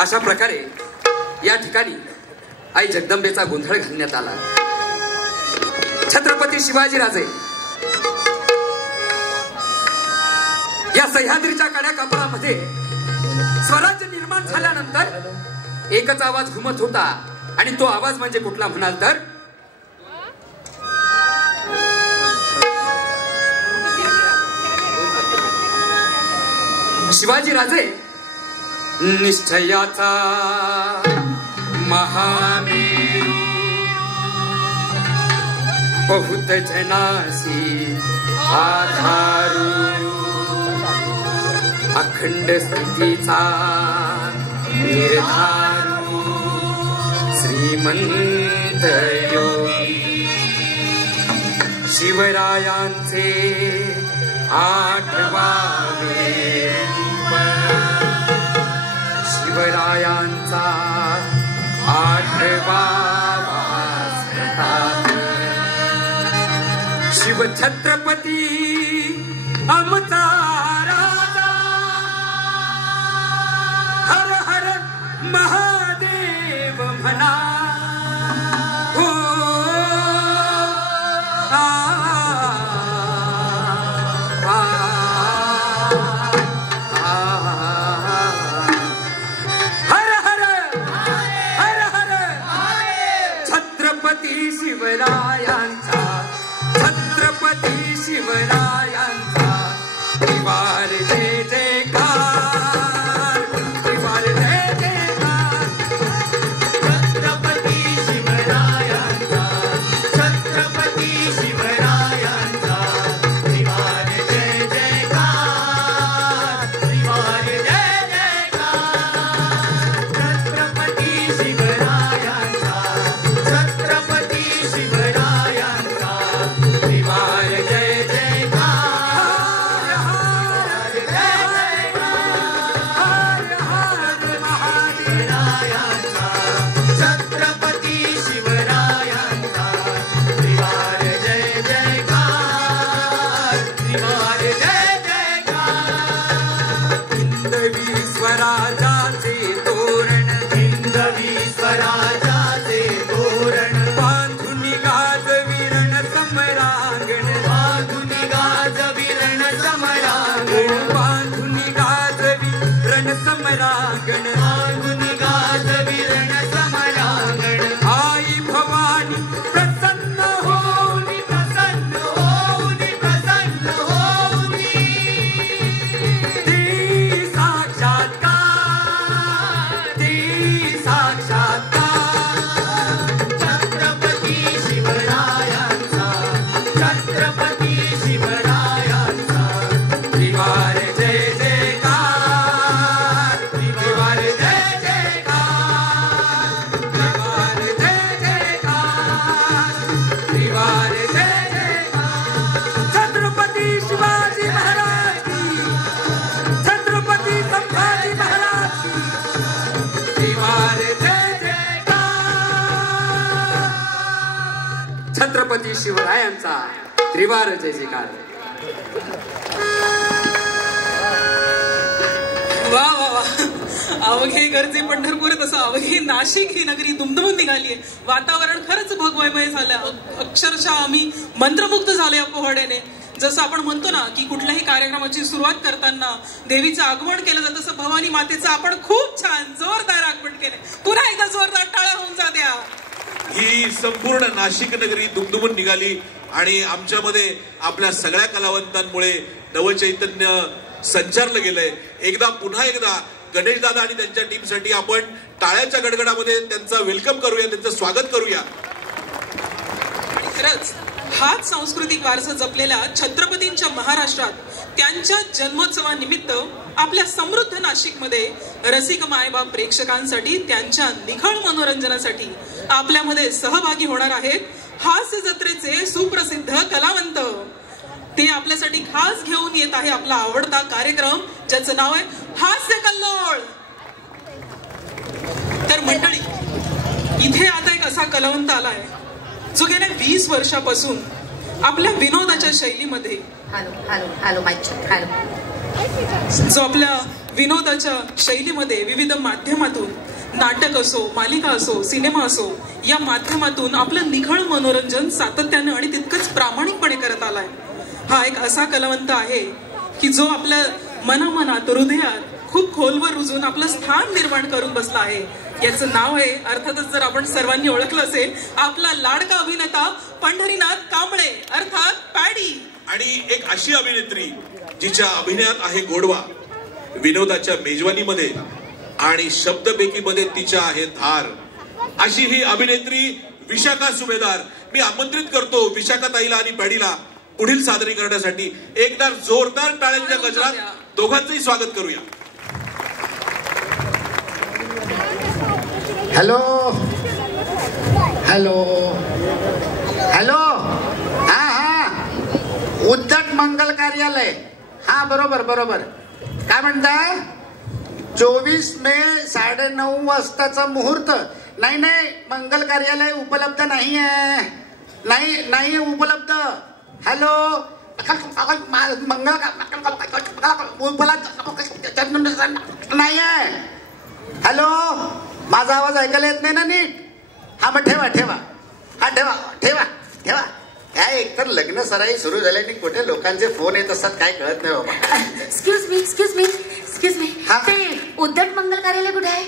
अशा प्रकारे या ठिकाणी आई जगदंबेचा गोंधळ घालण्यात आला. छत्रपती शिवाजीराजे या सह्याद्रीच्या काड्याकापडामध्ये स्वराज्य निर्माण झाल्यानंतर एकच आवाज घुमत होता आणि तो आवाज म्हणजे कुठला म्हणाल तर शिवाजीराजे निश्चयाचा महामेरू बहुत जनासी आधारू अखंड स्थितीचा निर्धारू श्रीमंत योगी शिवरायांचे आठवावे शिवरायांचा आठवावा शिव छत्रपती आमचा राजा हर हर महादेव म्हणा हो शिवरायांचा छत्रपती शिवरायांचा त्रिवार जय जयकार त्रिवार जय जयकार छत्रपती शिवरायांचा छत्रपती शिवरायांचा त्रिवार जय जयकार त्रिवार जय जयकार छत्रपती शिवरायांचा छत्रपती शिवरायांचा त्रिवार जय जयकार जय जयकार छत्रपती शिवरायांचा त्रिवार जय जयकार त्रिवार जय जयकार हिंदवी स्वराजाचे तोरण हिंदवी स्वराजाचे तोरण बांधून गाजविरण समरांगण बांधून गाजविरण समरांगण बांधून गाजविरण समरांगण बांधून गाजविरण समरांगण आई भवानी प्रसन्न होऊनी प्रसन्न होऊनी प्रसन्न होऊनी ती साक्षात्कार ती साक्षात्कार छत्रपती शिवरायांचा छत्रपती शिवरायांचा त्रिवार जय जयकार त्रिवार जय जयकार त्रिवार जय जयकार त्रिवार जय जयकार छत्रपती शिवाजी महाराज की छत्रपती संभाजी महाराज की त्रिवार जय जयकार छत्रपती शिवरायांचा त्रिवार जय जयकार. वा वा वा अवघे गरजे पंढरपूर तसं अवघे नाशिक ही नगरी दुमदुमून निघालीये. वातावरण खरंच भगवयमय झालं. अक्षरशः आम्ही मंत्रमुग्ध झाले या पोहड्याने. जसं आपण म्हणतो ना की कुठल्याही कार्यक्रमाची सुरुवात करताना देवीचं आगमन केलं जातं तसं भवानी मातेचं आपण खूप छान जोरदार आगमन केले. पुन्हा एकदा जोरदार टाळ्या होऊन जा द्या. ही संपूर्ण नाशिक नगरी दुमदुमून निघाली आणि आमच्यामध्ये आपल्या सगळ्या कलावंतांमुळे नवचैतन्य संचारलं गेलंय. पुन्हा एकदा गणेश दादा आणि त्यांच्या टीमसाठी आपण टाळ्याच्या गडगडामध्ये त्यांचं वेलकम करूया, त्यांचं स्वागत करूया. खरंच हाच सांस्कृतिक वारसा जपलेल्या छत्रपतींच्या महाराष्ट्रात त्यांच्या जन्मोत्सवानिमित्त आपल्या समृद्ध नाशिकमध्ये रसिक मायबाप प्रेक्षकांसाठी त्यांच्या निखळ मनोरंजनासाठी आपल्यामध्ये सहभागी होणार आहेत हास्य जत्रेचे सुप्रसिद्ध कलावंत. ते आपल्यासाठी खास घेऊन येत आहे आपला आवडता कार्यक्रम ज्याचं नाव आहे हास्य कल्लोळ. तर मंडळी इथे आता एक असा कलावंत आलाय जो गेल्या 20 वर्षापासून आपल्या विनोदाच्या शैलीमध्ये जो आपल्या विनोदाच्या शैलीमध्ये विविध माध्यमातून, नाटक असो, मालिका असो, सिनेमा असो, या माध्यमातून आपलं निखळ मनोरंजन सातत्यानं आणि तितकंच प्रामाणिकपणे करत आलाय. हा एक असा कलावंत आहे की जो आपल्या मनामनात, हृदयात खूप खोलवर रुजून आपलं स्थान निर्माण करून बसला आहे. याचं नाव आहे, अर्थातच जर आपण सर्वांनी ओळखलं असेल, आपला लाडका अभिनेता पंढरीनाथ कांबळे अर्थात पॅडी. आणि एक अशी अभिनेत्री जिच्या अभिनयात आहे गोडवा, विनोदाच्या मेजवानीमध्ये आणि शब्दपेकीमध्ये तिच्या आहे धार, अशी ही अभिनेत्री विशाखा सुभेदार. मी आमंत्रित करतो विशाखा ताईला आणि पॅडीला पुढील सादरीकरणासाठी. एकदा जोरदार टाळ्यांच्या गजरात दोघांचंही स्वागत करूया. हॅलो हॅलो हॅलो, हा हा, उद्धट मंगल कार्यालय. हा बरोबर बरोबर. काय म्हणताय? 24 मे 9:30 वाजताचा मुहूर्त. नाही नाही, मंगल कार्यालय उपलब्ध नाही आहे. नाही नाही उपलब्ध. हॅलो, मंगल नाही आहे. हॅलो, माझा आवाज ऐकायला येत नाही ना नीट? हा मग ठेवा ठेवा. हा ठेवा ठेवा ठेवा. काय एकतर लग्न सराई सुरू झाल्याने कुठे लोकांचे फोन येत असतात काय कळत नाही बाबा. Excuse me excuse me excuse me, ते उद्धट मंगल कार्यालय कुठे आहे?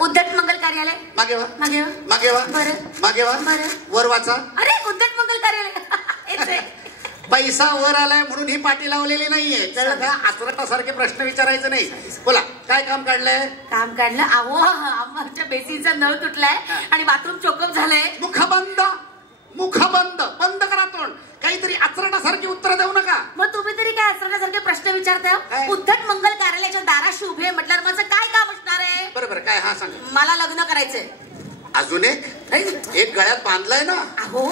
उद्धट मंगल कार्यालय मागे वा मागे वा मागे वा बरं मागे वा बरं वर वाचा. अरे उद्धट मंगल कार्यालय. पैसा वर आलाय म्हणून ही पाटी लावलेली नाहीये, कळलं का? आचरटासारखे प्रश्न विचारायचे नाही. बोला, काय काम काढलंय? काम काढलं? अहो, आमच्या बेसिनचा नळ तुटलाय आणि बाथरूम चोकअप झालंय. मुख बंद, मुख बंद, बंद करा तोंड. काहीतरी आचरटासारखी उत्तर देऊ नका. मग तुम्ही तरी काय आचरणासारखे प्रश्न विचारताय? उद्धट मंगल कार्यालयाच्या दाराशी उभे म्हटल्यावर माझं काय काम असणार आहे? बरोबर. काय? हा सांग. मला लग्न करायचंय. अजून एक गळ्यात बांधलाय ना. अहो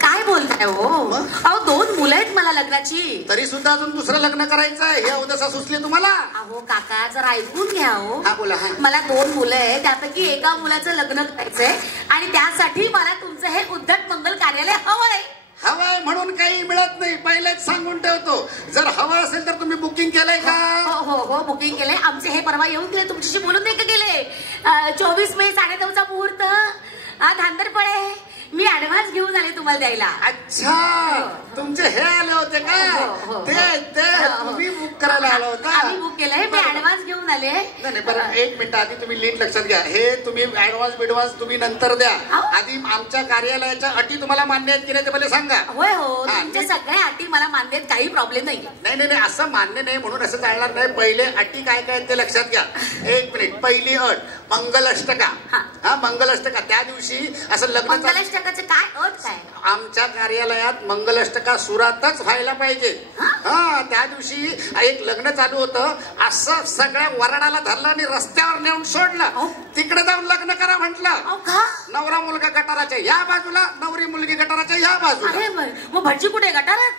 काय बोलताय हो? अहो 2 मुलं आहेत मला लग्नाची. तरी सुद्धा अजून दुसरं लग्न करायचंय हे अवदसा सुचले तुम्हाला? अहो काका जरा ऐकून घ्या हो. हा बोला. हा, मला 2 मुलं आहे, त्यापैकी एका मुलाचं लग्न करायचंय आणि त्यासाठी मला तुमचं हे उद्धट मंगल कार्यालय हवंय. हवाय म्हणून काही मिळत नाही, पहिलेच सांगून ठेवतो. जर हवं असेल तर तुम्ही बुकिंग केलंय का? हो हो हो बुकिंग केलंय. आमचे हे परवा येऊन गेले, तुमच्याशी बोलून नाही का गेले. 24 मे 9:30चा मुहूर्त. धांदरपळे मी ऍडव्हान्स घेऊन आले तुम्हाला द्यायला. अच्छा, तुमचे हे आले होते का? ते तुम्ही बुक करायला आलो होता? आम्ही बुक केलंय, मी ऍडव्हान्स घेऊन आले. नाही बरं, 1 मिनिट आधी तुम्ही नीट लक्षात घ्या. हे तुम्ही ऍडव्हान्स तुम्ही नंतर द्या. आधी आमच्या कार्यालयाच्या अटी तुम्हाला मान्य आहेत की नाही ते मला सांगा. होय हो, तुमच्या सगळ्या अटी मला मान्य आहेत, काही प्रॉब्लेम नाही. नाही नाही असं मान्य नाही म्हणून असं चालणार नाही. पहिले अटी काय काय ते लक्षात घ्या. 1 मिनिट. पहिली अट मंगलाष्टका. हा मंगलाष्टका. त्या दिवशी असं लग्न मंगलाष्टकाचं काय अट काय? आमच्या कार्यालयात मंगलाष्टका सुरातच व्हायला पाहिजे. हा त्या दिवशी एक लग्न चालू होतं, असं सगळ्या वराडाला धरलं आणि रस्त्यावर नेऊन सोडलं. तिकडे जाऊन लग्न करा म्हटलं. नवरा मुलगा गटाराच्या या बाजूला, नवरी मुलगी गटाराच्या या बाजूला. मग भटजी कुठे? गटारात?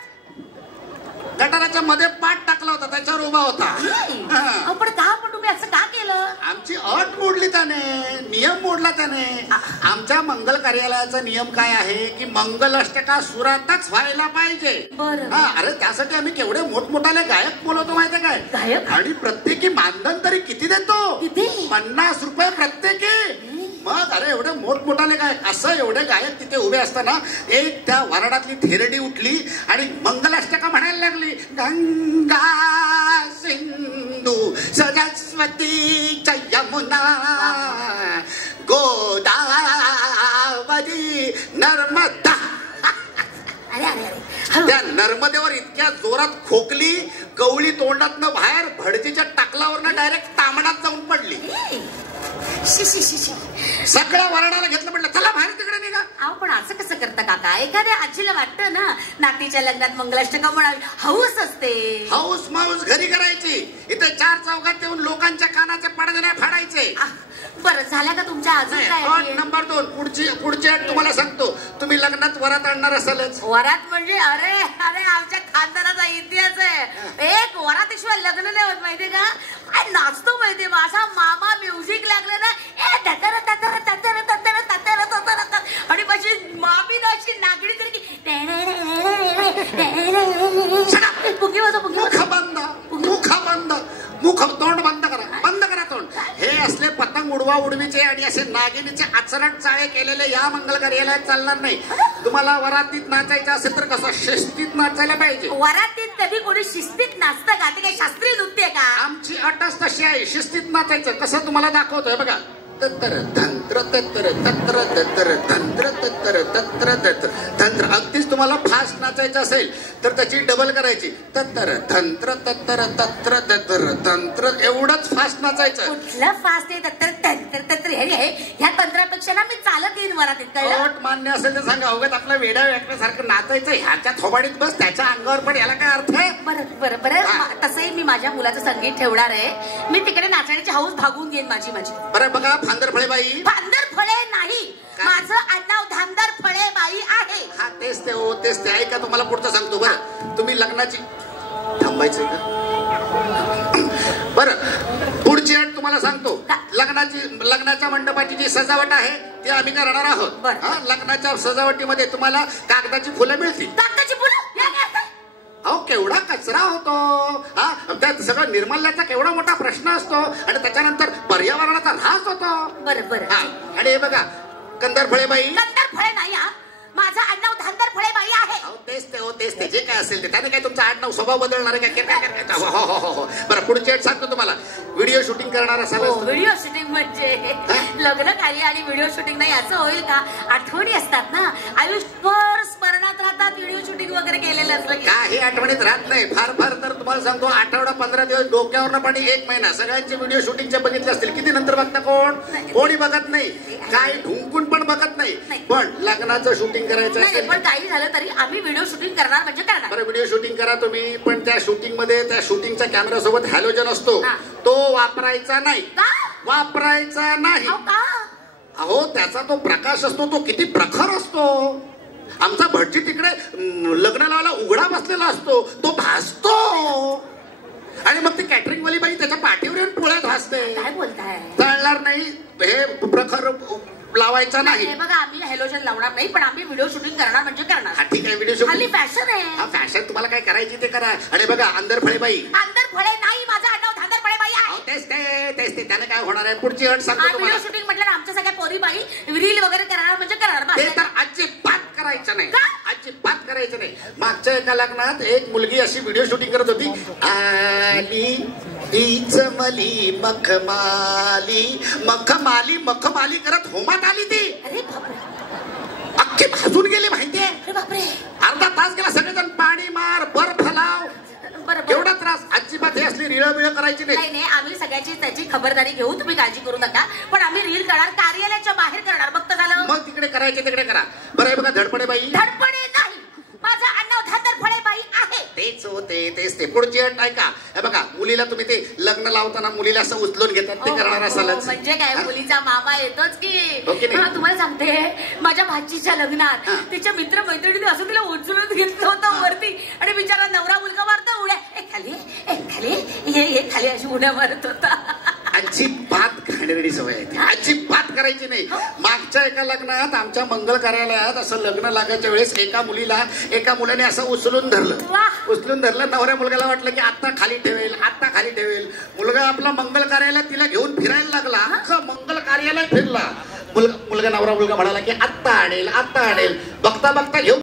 गटाराच्या मध्ये पाठ टाकला होता, त्याच्यावर उभा होता. पण का? पण तुम्ही असं का केलं? आमची अट मोडली त्याने, नियम मोडला त्याने. आमच्या मंगल कार्यालयाचा नियम काय आहे की मंगलाष्टका सुरातच व्हायला पाहिजे. बरं. अरे त्यासाठी आम्ही केवढे मोठमोठाले गायक बोलवतो माहितीये काय? गायक? आणि प्रत्येकी मानधन तरी किती देतो? 50 रुपये प्रत्येकी. मग अरे एवढे मोठमोठाले गायक, असं एवढे गायक तिथे उभे असताना एक त्या वराडातली थेरडी उठली आणि मंगलाष्टका म्हणायला लागली. गंगा सिंधू सरस्वती च यमुना गोदावरी नर्मदा. त्या नर्मदेवर इतक्या जोरात खोकली, कवळी तोंडातनं बाहेर, भडजीच्या टाकलावरनं डायरेक्ट तामणात जाऊन पडली. सगळ्या वराडाला घेतलं, म्हटलं चला बाहेर तिकडे निघा. अहो पण असं कसं करता काका? एखाद्या आजीला वाटतं ना नातीच्या लग्नात मंगलाष्टका म्हणावी, हौस असते. हौस माऊस घरी करायची, इथे 4 चौकात येऊन लोकांच्या कानाचे पडदे नाही फाडायचे. बरं झाल्या का तुमच्या अजून काय? अट नंबर 2. पुढची अट तुम्हाला सांगतो. तुम्ही लग्नात वरात आणणार असालच. वरात म्हणजे? अरे अरे आमच्या खानदानाचा इतिहास आहे. एक वरातीशिवाय लग्न नाही होत माहितीये का? नाचतो माहितीये, माझा मामा म्युझिक लागले ना, ततर ततर ततर ततर ततर ततर आणि माझी मामी ना अशी नागडी तरी मुखबंद. मुख तोंड बंद करा तोंड. हे असले पतंग उडवा उडवीचे आणि असे नागिनीचे आचरण चाळे केलेले या मंगल कार्यालयात चालणार नाही. तुम्हाला वरातीत नाचायचं असेल तर कसं शिस्तीत नाचायला पाहिजे. वरातीत कधी कोणी शिस्तीत नाचतं का? ते काही शास्त्रीय नृत्य का? आमची अटच तशी आहे, शिस्तीत नाचायचं. कसं तुम्हाला दाखवतोय बघा. तत्र तंत्र तत्र तत्र तत्र तंत्र तत्र तत्र तत्र तंत्र. अगदीच तुम्हाला फास्ट नाचायचं असेल तर त्याची डबल करायची. तत्र तंत्र तत्र तत्र तत्र तंत्र. एवढंच फास्ट नाचायचं. कुठलं फास्ट आहे? तत्र तंत्र तत्र. हे ह्या तंत्रापेक्षा ना मी चालत येईन वरातीत. कळलं? मान्य असेल तर सांगा. अवघत आपलं वेड्या व्यक्तीसारखं नाचायचं. ह्याच्या थोबाडीत बस, त्याच्या अंगावर पण. याला काय अर्थ आहे? बरं बरं. तसंही मी माझ्या मुलाचं संगीत ठेवणार आहे. मी तिकडे नाचण्याची हौस भागून घेईन माझी. बरं बघा, फांदरफळे बाई. फांदरफळे नाही, माझं आडनाव धांदरफळे बाई आहे. हा तेच ते ऐका, तुम्हाला पुढचं सांगतो. बरं तुम्ही लग्नाची थांबायचं का? बरं पुढची अट तुम्हाला सांगतो. लग्नाच्या मंडपाची जी सजावट आहे ती आम्ही करणार आहोत. लग्नाच्या सजावटीमध्ये तुम्हाला कागदाची फुलं मिळतील. कागदाची फुलं? अहो केवढा कचरा होतो. त्यात सगळं निर्मल्याचा केवढा मोठा प्रश्न असतो आणि त्याच्यानंतर पर्यावरणाचा ऱ्हास होतो. बरं. आणि हे बघा, कंदरफळे बाई. कंदरफळे नाही, माझं आडनाव धांदरफळे बाई आहे. तेच ते जे काय असेल ते. त्याने काय तुमचा आडनाव स्वभाव बदलणार आहे का? हो. बरं पुढची अट सांगतो तुम्हाला. व्हिडिओ शूटिंग करणार असाल. व्हिडिओ शूटिंग म्हणजे लग्न कार्य आणि व्हिडिओ शूटिंग नाही असं होईल का? आठवणी असतात ना, आयुष्यभर स्मरणात राहतात व्हिडिओ शूटिंग वगैरे केलेलं असलं. काही आठवणीत राहत नाही. फार तर तुम्हाला सांगतो, आठवडा 15 दिवस डोक्यावर पण 1 महिना सगळ्यांचे व्हिडिओ शूटिंगचे बघितले असतील. किती नंतर बघता? कोणी बघत नाही. काही ढुंकून पण बघत नाही. पण लग्नाचं शूटिंग करायचं असेल, पण काही झालं तरी आम्ही व्हिडिओ शूटिंग करणार म्हणजे करणार. बरं व्हिडिओ शूटिंग करा तुम्ही, पण त्या शूटिंग मध्ये त्या शूटिंगच्या कॅमेरा सोबत हॅलोजन असतो, तो वापरायचा नाही. वापरायचा नाही. अहो त्याचा तो प्रकाश असतो, तो किती प्रखर असतो. आमचा भटजी तिकडे लग्न लावायला उघडा बसलेला असतो, तो भासतो. आणि मग ती कॅटरिंग वाली बाई त्याच्या पाठीवर येऊन पोळ्यात भासते. काय बोलताय? चालणार नाही. हे प्रखर लावायचा नाही. बघा आम्ही हॅलोजन लावणार नाही, पण आम्ही व्हिडिओ शूटिंग करणार म्हणजे करणार. ठीक आहे, व्हिडिओ शूटिंग फॅशन आहे. फॅशन तुम्हाला काय करायची ते करा. आणि बघा, अंदरफळे बाई. अंदरफळे नाही, माझं आडनाव धांदरफळे बाई आहे. तेच ते त्याने काय होणार आहे? पुढची अट सांगतो तुम्हाला. व्हिडिओ शूटिंग म्हटलं ना, आमच्या सगळ्या पोरी बाई रील वगैरे करणार म्हणजे करणार. ते तर अजिबात करायचं नाही. अजिबात करायचं नाही. मागच्या एका लग्नात एक मुलगी अशी व्हिडिओ शूटिंग करत होती. आली तीच मली मखमाली करत होमात आली ती. अरे बापरे, अख्खी भाजून गेली माहितीये. अरे बापरे, अर्धा तास गेला. सगळेजण पाणी मार, बर्फ लाव, एवढा त्रास. अजिबात हे असली रीळ करायची नाही. आम्ही सगळ्याची त्याची खबरदारी घेऊ, तुम्ही काळजी करू नका. पण आम्ही रील करणार, कार्यालयाच्या बाहेर करणार. बघता झालं. मग तिकडे करायचे तिकडे करा. बरं बघा, धडपडे बाई. धडपडे नाही, माझं आडनाव धांदरफळे बाई आहे. तेच ते. पुढची अट ऐका. हे बघा, मुलीला तुम्ही ते लग्न लावताना मुलीला असं उचलून घेतात, ते करणार असालच. म्हणजे काय, मुलीचा मामा येतोच की. तुम्हाला सांगते, माझ्या भाचीच्या लग्नात तिच्या मित्र मैत्रिणीने असं तिला उचलून घेतलं होतं वरती. आणि बिचारा नवरा मुलगा मारतो उड्या. खाली अशी उड्या मारत होता. अजिबात घाणेरडी सवय आहे. अजिबात करायची नाही. मागच्या एका लग्नात आमच्या मंगल कार्यालयात असं लग्न लागायच्या वेळेस एका मुलाने असं उचलून धरलं. नवऱ्या मुलग्याला वाटलं की आता खाली ठेवेल. मुलगा आपला मंगल कार्यालयात तिला घेऊन फिरायला लागला. अख्खं मंगल कार्यालय फिरला. मुलगा म्हणाला की आत्ता आणेल. बघता घेऊन